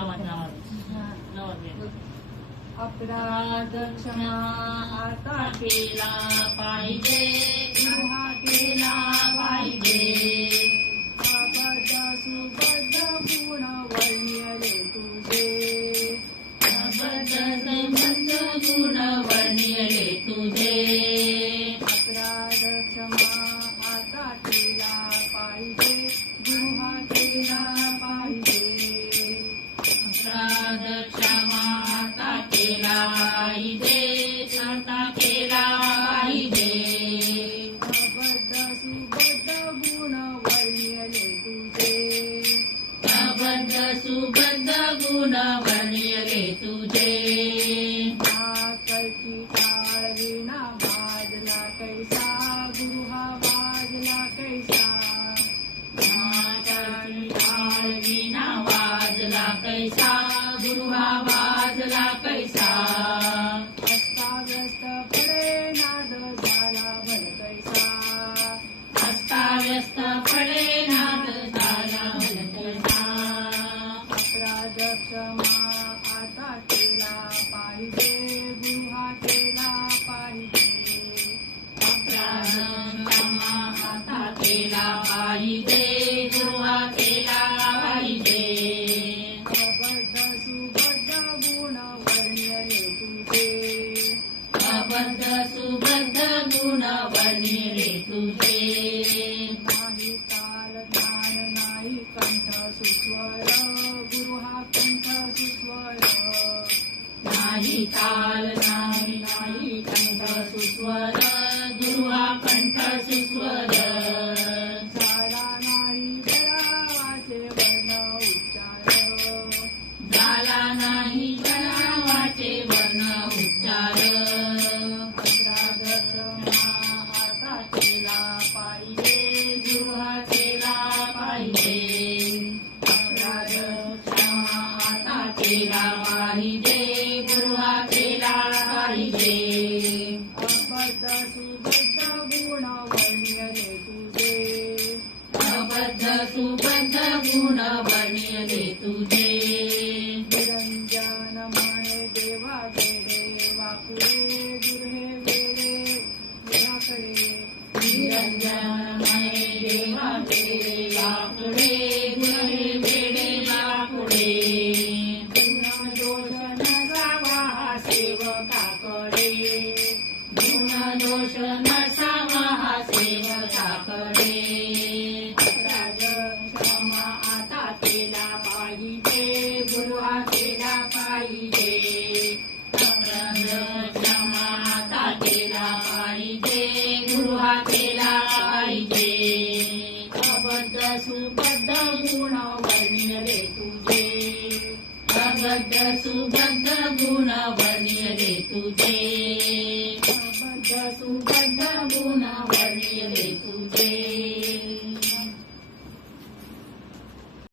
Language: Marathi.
आवाज आवाज आवाज घे. अपराध क्षमा आता केला पाहिजे गृहा केला पाहिजे अबद्ध सुबद्ध गुण वर्ण्यले तुझे बद्ध अबद्ध गुण वर्ण्यले तुझे. अबद्ध सुबद्ध गुण वर्णिले तुझे वाजला कैसा गुरुहा वाजला कैसा नाटाची टाळ वाजला कैसा गुरुहा पाहिजे गुरुहा केला पाहिजे अबद्ध सुबद्ध गुण वर्ण्यले तुझे. अबद्ध सुबद्ध गुण वर्णिले तुझे. नाही ताल ज्ञान नाही कंठ सुस्वर. गुरु हा कंठ सुस्वर. नाही ताल नाही नाही कंठ सुस्वर. गुरु हा कंठ सुस्वर. गुण वर्णिले तुझे. निरंजन म्हणे देवा गेले वाकुळे दुर्हे वेळे गुराकडे निरंजन मये देवा तेरे लाकुडे गुणे वेडे लाकुडे गुण दोष नसावा हा सेवकाकडे गुण दोष नसावा हा सेवकाकडे सुबद्ध गुणवर्णियरे तुझे अबद्ध सुबद्ध गुणवर्णियरे तुझे अबद्ध सुबद्ध